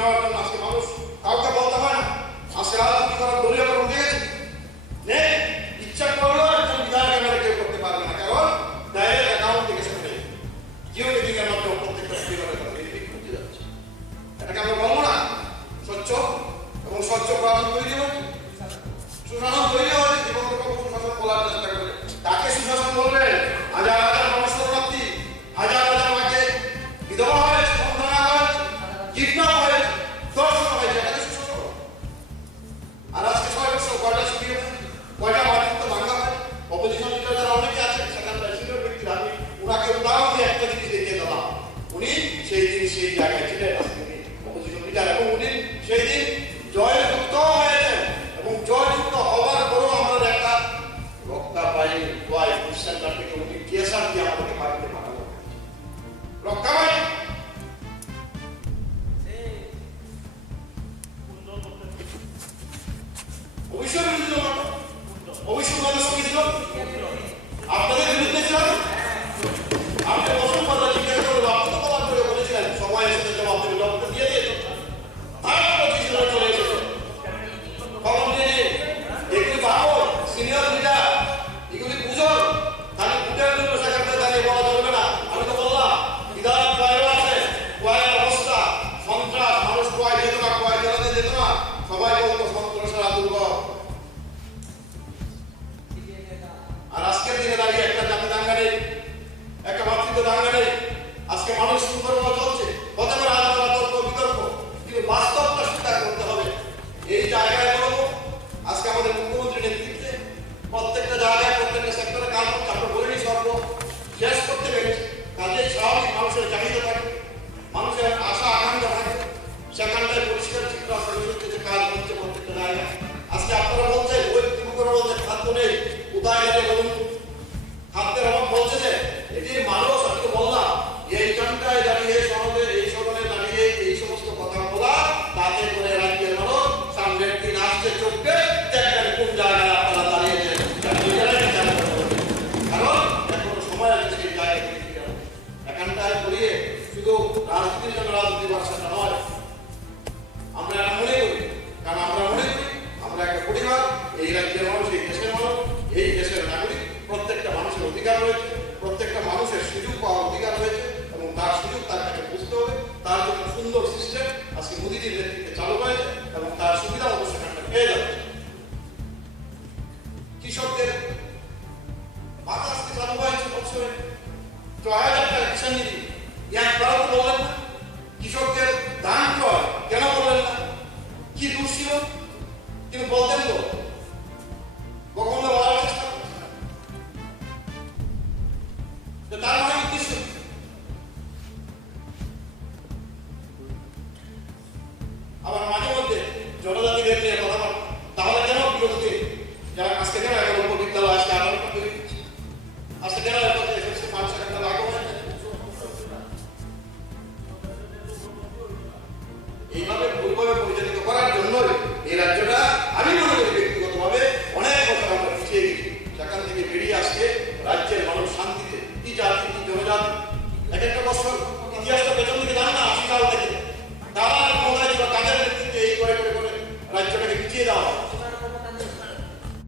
নেওয়ার জন্য আজকে মানুষ কাউকে বলতে হয় না। আজকে রাজনীতি করার দলীয়করণ উঠে গেছে। ইচ্ছা করলেও একজন বিধায়ক এমএলএ কেউ করতে পারবে না, কারণ ডাইরেক্ট অ্যাকাউন্ট থেকে সেখানে জিও টেকিং এর মাধ্যমে প্রত্যেকটা পরিবারের পৌঁছে যাচ্ছে। এটাকে আমরা বলবো না স্বচ্ছ এবং স্বচ্ছ প্রশাসন তৈরি হচ্ছে, সুশাসন তৈরি হচ্ছে। জীবন্ত সুশাসন বলার চেষ্টা করে তাকে সুশাসন বলবেন। হাজার হাজার মানুষ শরণার্থী, হাজার হাজার মাকে বিধবা হয়েছে, সন্তান হয়েছে, কিডন্যাপ হয়েছে, ধর্ষণ হয়েছে, এটাকে সুশাসন। আর আজকে 6 বছর কয়টা শিবির হয়, কয়টা মাতৃত্ব ভাঙা হয়। অপোজিশন লিডার যারা অনেকে আছেন সেখানকার সিনিয়র ব্যক্তিরা, আমি ওনাকে উদাহরণ দিয়ে একটা জিনিস দেখিয়ে দিলাম। উনি সেই দিন সেই জায়গায় ছিলেন, অপোজিশন লিডার, এবং উনি সেই দিন জয়যুক্ত হয়েছেন। এবং জয়যুক্ত হওয়ার পরও আমাদের একটা রক্ষা বাহিনী ওয়াই সেন্টার থেকে উনি টিএসআর দিয়ে আমাদেরকে বাড়িতে পাঠানো রক্ষা বাহিনী। অবশ্যই বিরোধী দল, অবশ্যই মানুষ ছিল আপনাদের বিরুদ্ধে ছিল। আপনি প্রশ্ন কথা জিজ্ঞাসা করবো, আপনি তো কলাপ করে বলেছিলেন সবাই এসে জবাব দেবে, জবাবটা দিয়ে দিয়েছে। তারপর চলে এসেছে খবর নিয়ে এগুলি ভাবো সিনিয়র লিডার, এগুলি পুজোর খালি পুজোর জন্য সেখানে দাঁড়িয়ে বলা যাবে না। আমি তো বললাম বিধায়ক কয়েক আছে, কয়েক অবস্থা সন্ত্রাস, মানুষ কয়েক যেত না, কয়েক জেলাতে যেত না, সবাই বলতো সন্ত্রাসের আদুর্ভাব। আর আজকের দিনে দাঁড়িয়ে একটা জাতি দাঙ্গা নেই, একটা মাতৃত্ব দাঙ্গা নেই। আজকে মানুষ সুন্দরভাবে চলছে, হতে পারে আলোচনা তর্ক বিতর্ক, কিন্তু বাস্তবটা স্বীকার করতে হবে। এই জায়গায় বলবো আজকে আমাদের মুখ্যমন্ত্রীর নেতৃত্বে প্রত্যেকটা জায়গায় প্রত্যেকটা সেক্টরে কাজ করছে। আমরা বলিনি সর্ব শেষ করতে পেরেছি। কাজে স্বাভাবিক মানুষের চাহিদা থাকে, মানুষের আশা আকাঙ্ক্ষা থাকে, সেখানটায় পরিষ্কার চিত্র আসলে যে কাজ হচ্ছে প্রত্যেকটা জায়গায়। আজকে আপনারা বলছেন ওই করে বলছে খাদ্য নেই, কোথায় গেলে বলুন খাদ্যের অভাব বলছে যে এটি মানুষ। আমি তো বললাম এইখানটায় দাঁড়িয়ে সনদে এই সদনে দাঁড়িয়ে এই সমস্ত কথা বলা, তাতে করে রাজ্যের মানুষ সামনের দিন আসছে চোখে দেখবেন কোন জায়গায় আপনারা দাঁড়িয়েছেন, কারণ এখনো সময় আছে সেই জায়গায় এখানটায় করিয়ে শুধু রাজনীতির জন্য রাজনীতি বার্সাটা নয়। আমরা এটা মনে করি, কারণ আমরা মনে করি আমরা একটা পরিবার, এই রাজ্যের মানুষ, এই দেশের মানুষ, এই দেশের নাগরিক। প্রত্যেকটা মানুষের অধিকার রয়েছে, প্রত্যেকটা মানুষের সুযোগ পাওয়ার অধিকার রয়েছে, এবং তার সুযোগ তার কাছে বুঝতে হবে। তার জন্য সুন্দর সিস্টেম আজকে মোদীজির নেতৃত্বে চালু হয়েছে, এবং তার সুবিধা অবশ্যই সেখানটা পেয়ে যাচ্ছে। কৃষকদের ভাতা আজকে চালু হয়েছে বছরে 6000 টাকা কিষাণ নিধি, একবার তো বললেন না। কৃষকদের ধান ক্রয় কেন বললেন না? কি দোষ ছিল? কিন্তু বলতেন তো, কখনো বলার চেষ্টা তার মানে উদ্দেশ্য। আবার মাঝে মধ্যে জনজাতিদের নিয়ে কথা বল, তাহলে কেন বিরোধী যারা আজকে কেন এখন বিদ্যালয় আজকে 18টা তৈরি হচ্ছে, আজকে কেন মানুষের একটা লাভ হয় এইভাবে ভুলভাবে পরিচালিত করার জন্য এই রাজ্যটা আমি মনে করি ব্যক্তিগতভাবে অনেক বছর আমরা পিছিয়ে গেছি। সেখান থেকে বেরিয়ে আসছে রাজ্যের মানুষ শান্তিতে, কি জাতি কি জনজাতি, এক একটা বছর